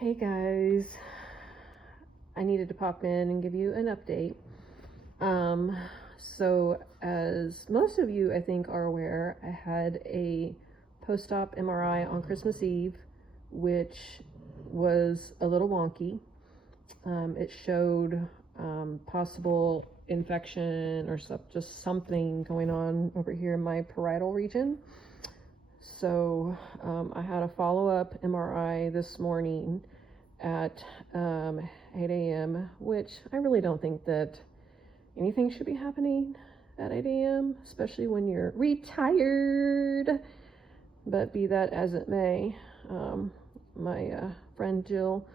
Hey guys, I needed to pop in and give you an update. So as most of you I think are aware, I had a post-op MRI on Christmas Eve, which was a little wonky. It showed possible infection or just something going on over here in my parietal region. So I had a follow-up MRI this morning at 8 a.m., which I really don't think that anything should be happening at 8 a.m., especially when you're retired. But be that as it may, my friend Jill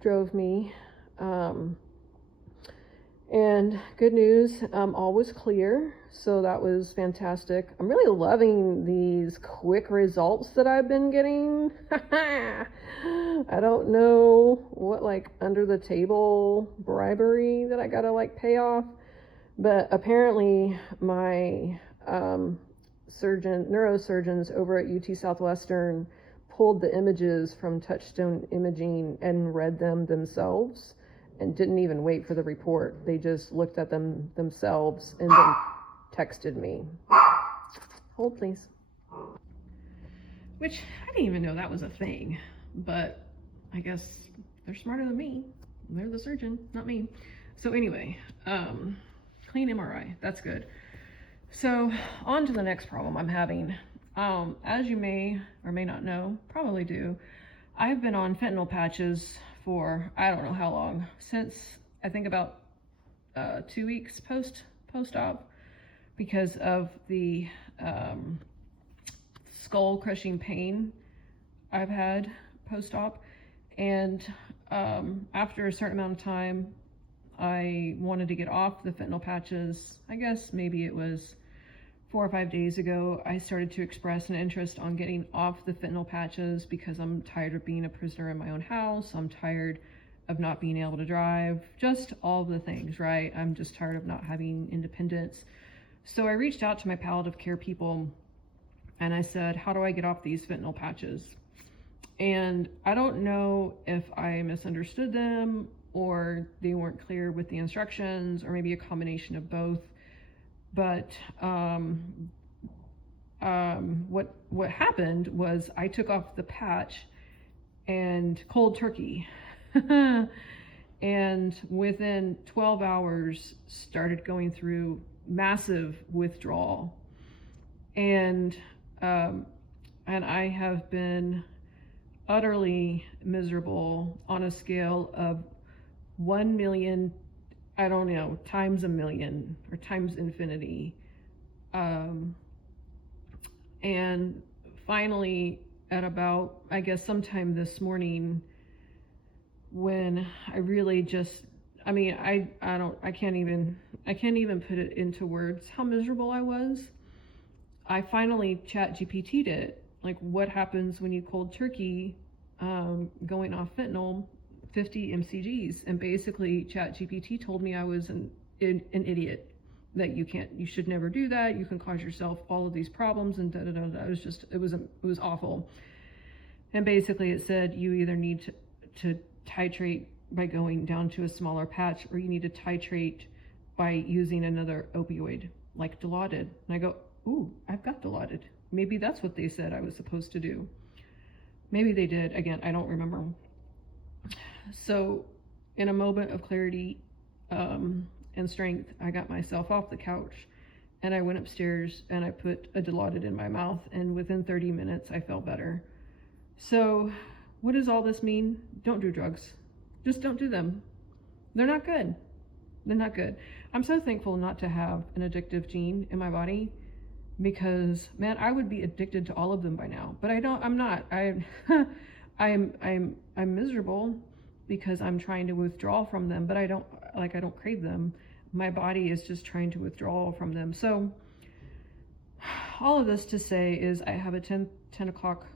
drove me. And good news, all was clear, so that was fantastic. I'm really loving these quick results that I've been getting. I don't know what under the table bribery that I gotta pay off, but apparently my neurosurgeons over at UT Southwestern pulled the images from Touchstone Imaging and read them themselves and didn't even wait for the report. They just looked at them themselves and then texted me. Hold, please. Which I didn't even know that was a thing, but I guess they're smarter than me. They're the surgeon, not me. So anyway, clean MRI, that's good. So on to the next problem I'm having. As you may or may not know, probably do, I've been on fentanyl patches for I don't know how long, since I think about 2 weeks post-op, because of the skull crushing pain I've had post-op. And after a certain amount of time, I wanted to get off the fentanyl patches. I guess maybe it was 4 or 5 days ago, I started to express an interest on getting off the fentanyl patches because I'm tired of being a prisoner in my own house. I'm tired of not being able to drive, just all the things, right? I'm just tired of not having independence. So I reached out to my palliative care people and I said, how do I get off these fentanyl patches? And I don't know if I misunderstood them or they weren't clear with the instructions, or maybe a combination of both. But what happened was I took off the patch and cold turkey and within 12 hours started going through massive withdrawal, and I have been utterly miserable on a scale of 1 million, I don't know, times a million or times infinity. And finally, at about, I guess, sometime this morning, when I really just, I mean, I can't even put it into words how miserable I was. I finally ChatGPT'd it, like, what happens when you cold turkey going off fentanyl 50 mcgs, and basically ChatGPT told me I was an idiot, that you should never do that, you can cause yourself all of these problems, and it was awful. And basically it said you either need to titrate by going down to a smaller patch, or you need to titrate by using another opioid like Dilaudid. And I go, ooh, I've got Dilaudid. Maybe that's what they said I was supposed to do. Maybe they did. Again, I don't remember. So in a moment of clarity and strength, I got myself off the couch and I went upstairs and I put a Dilaudid in my mouth, and within 30 minutes I felt better. So what does all this mean? Don't do drugs. Just don't do them. They're not good. They're not good. I'm so thankful not to have an addictive gene in my body, because man, I would be addicted to all of them by now. But I'm not. I'm miserable because I'm trying to withdraw from them, but I don't crave them. My body is just trying to withdraw from them. So all of this to say is I have a 10 o'clock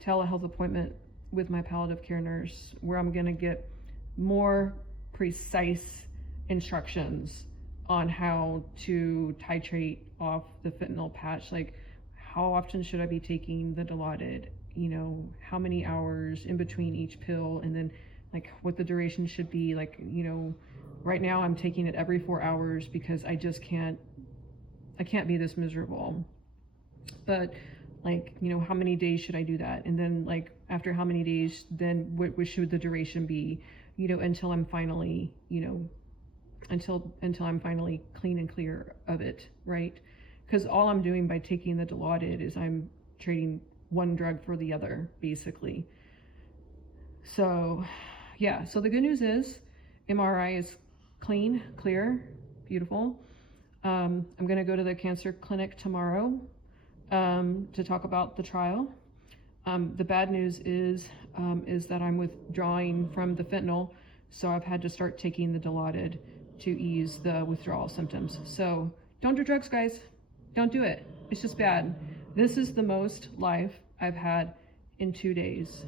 telehealth appointment with my palliative care nurse, where I'm going to get more precise instructions on how to titrate off the fentanyl patch. Like, how often should I be taking the Dilaudid? you know, how many hours in between each pill, and then like what the duration should be. Like, you know, right now I'm taking it every 4 hours because I just can't be this miserable. But like, you know, how many days should I do that? And then like after how many days, then what should the duration be, you know, until I'm finally, you know, until I'm finally clean and clear of it, right? Because all I'm doing by taking the Dilaudid is I'm trading one drug for the other, basically. So yeah, so the good news is MRI is clean, clear, beautiful. I'm gonna go to the cancer clinic tomorrow to talk about the trial. The bad news is that I'm withdrawing from the fentanyl, so I've had to start taking the Dilaudid to ease the withdrawal symptoms. So don't do drugs, guys. Don't do it. It's just bad. This is the most life I've had in 2 days.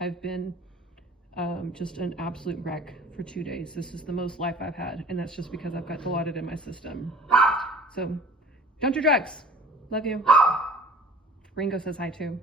I've been just an absolute wreck for 2 days. This is the most life I've had, and that's just because I've got Dilaudid in my system. So don't do drugs. Love you. Ringo says hi too.